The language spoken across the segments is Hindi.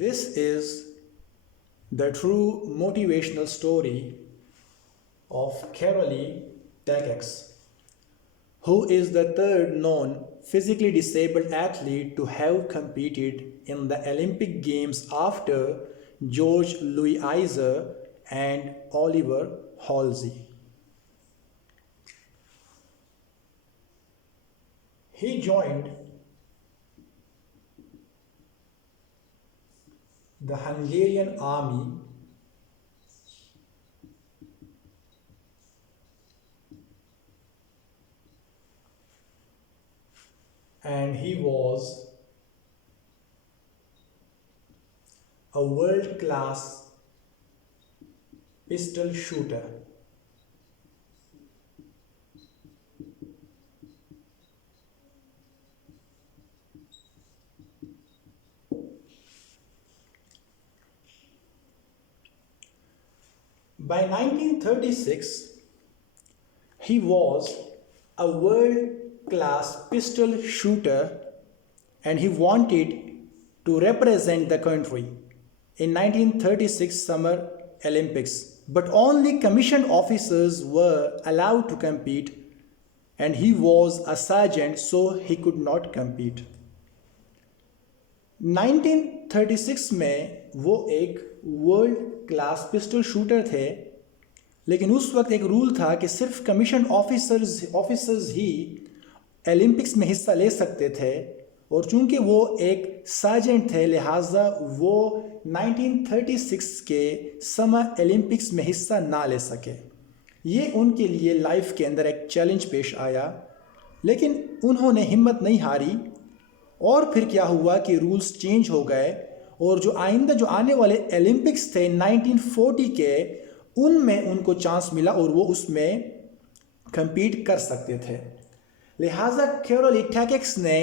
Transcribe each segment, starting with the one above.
This is the true motivational story of Carolee Takex, who is the third known physically disabled athlete to have competed in the Olympic Games after George Louis Iser and Oliver Halsey. He joined the Hungarian army and he was a world class pistol shooter. By 1936, he was a world class pistol shooter and he wanted to represent the country in 1936 Summer Olympics. But only commissioned officers were allowed to compete and he was a sergeant so he could not compete. 1936 में वो एक वर्ल्ड क्लास पिस्टल शूटर थे, लेकिन उस वक्त एक रूल था कि सिर्फ कमीशन ऑफिसर्स ही ओलंपिक्स में हिस्सा ले सकते थे और चूंकि वो एक सर्जेंट थे लिहाजा वो 1936 के समर ओलंपिक्स में हिस्सा ना ले सके। ये उनके लिए लाइफ के अंदर एक चैलेंज पेश आया, लेकिन उन्होंने हिम्मत नहीं हारी और फिर क्या हुआ कि रूल्स चेंज हो गए और जो आने वाले ओलंपिक्स थे 1940 के उनमें उनको चांस मिला और वो उसमें compete कर सकते थे। लिहाजा कैरोली टैकेक्स ने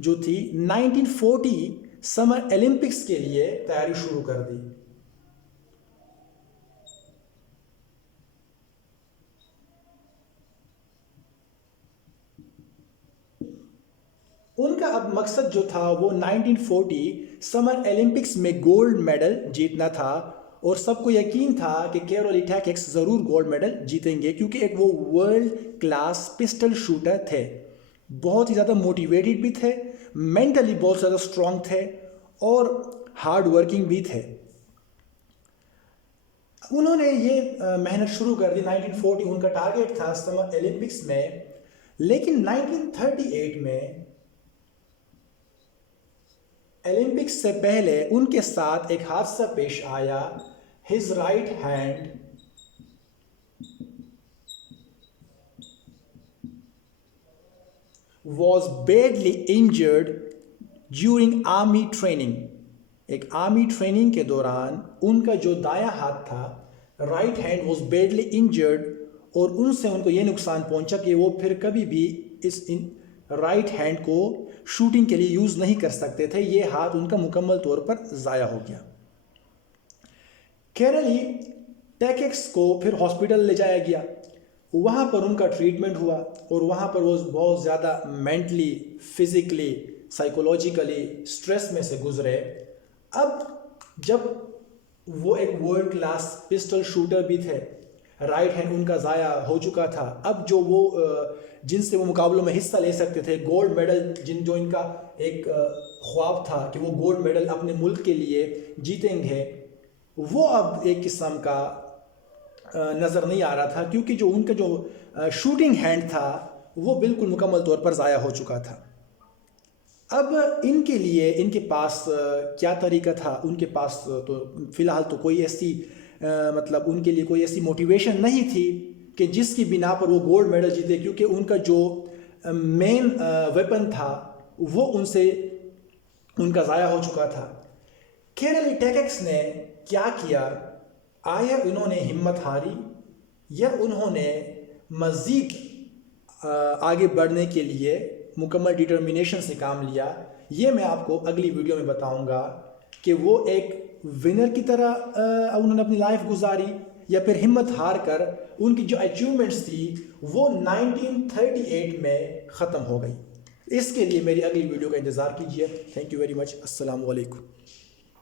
जो थी 1940 समर ओलंपिक्स के लिए तैयारी शुरू कर दी। उनका अब मकसद जो था वो 1940 समर ओलंपिक्स में गोल्ड मेडल जीतना था और सबको यकीन था कि कैरोली टैकेक्स ज़रूर गोल्ड मेडल जीतेंगे क्योंकि एक वो वर्ल्ड क्लास पिस्टल शूटर थे, बहुत ही ज़्यादा मोटिवेटेड भी थे, मेंटली बहुत ज़्यादा स्ट्रॉन्ग थे और हार्ड वर्किंग भी थे। उन्होंने ये मेहनत शुरू कर दी 1940, उनका टारगेट था समर ओलंपिक्स में, लेकिन 1938 में ओलंपिक्स से पहले उनके साथ एक हादसा पेश आया। His right hand was badly injured during army training। एक आर्मी ट्रेनिंग के दौरान उनका जो दायां हाथ था right hand was badly injured और उनसे उनको ये नुकसान पहुंचा कि वो फिर कभी भी इस राइट हैंड को शूटिंग के लिए यूज़ नहीं कर सकते थे। ये हाथ उनका मुकम्मल तौर पर ज़ाया हो गया। कैरोली टैकेक्स को फिर हॉस्पिटल ले जाया गया, वहाँ पर उनका ट्रीटमेंट हुआ और वहाँ पर वो बहुत ज़्यादा मेंटली, फिज़िकली, साइकोलॉजिकली स्ट्रेस में से गुजरे। अब जब वो एक वर्ल्ड क्लास पिस्टल शूटर भी थे, राइट हैंड उनका ज़ाया हो चुका था, अब जो वो जिनसे वो मुकाबलों में हिस्सा ले सकते थे, गोल्ड मेडल जो इनका एक ख्वाब था कि वो गोल्ड मेडल अपने मुल्क के लिए जीतेंगे, वो अब एक किस्म का नज़र नहीं आ रहा था क्योंकि जो उनका जो शूटिंग हैंड था वो बिल्कुल मुकम्मल तौर पर ज़ाया हो चुका था। अब इनके लिए इनके पास क्या तरीका था, उनके पास तो फ़िलहाल तो कोई ऐसी मतलब उनके लिए कोई ऐसी मोटिवेशन नहीं थी कि जिसकी बिना पर वो गोल्ड मेडल जीते, क्योंकि उनका जो मेन वेपन था वो उनका ज़ाया हो चुका था। कैरोली टैकेक्स ने क्या किया, आया उन्होंने हिम्मत हारी या उन्होंने मज़ीद आगे बढ़ने के लिए मुकम्मल डिटर्मिनेशन से काम लिया, ये मैं आपको अगली वीडियो में बताऊंगा कि वो एक विनर की तरह उन्होंने अपनी लाइफ गुजारी या फिर हिम्मत हार कर उनकी जो अचीवमेंट्स थी वो 1938 में ख़त्म हो गई। इसके लिए मेरी अगली वीडियो का इंतज़ार कीजिए। Thank you very much. अस्सलाम वालेकुम।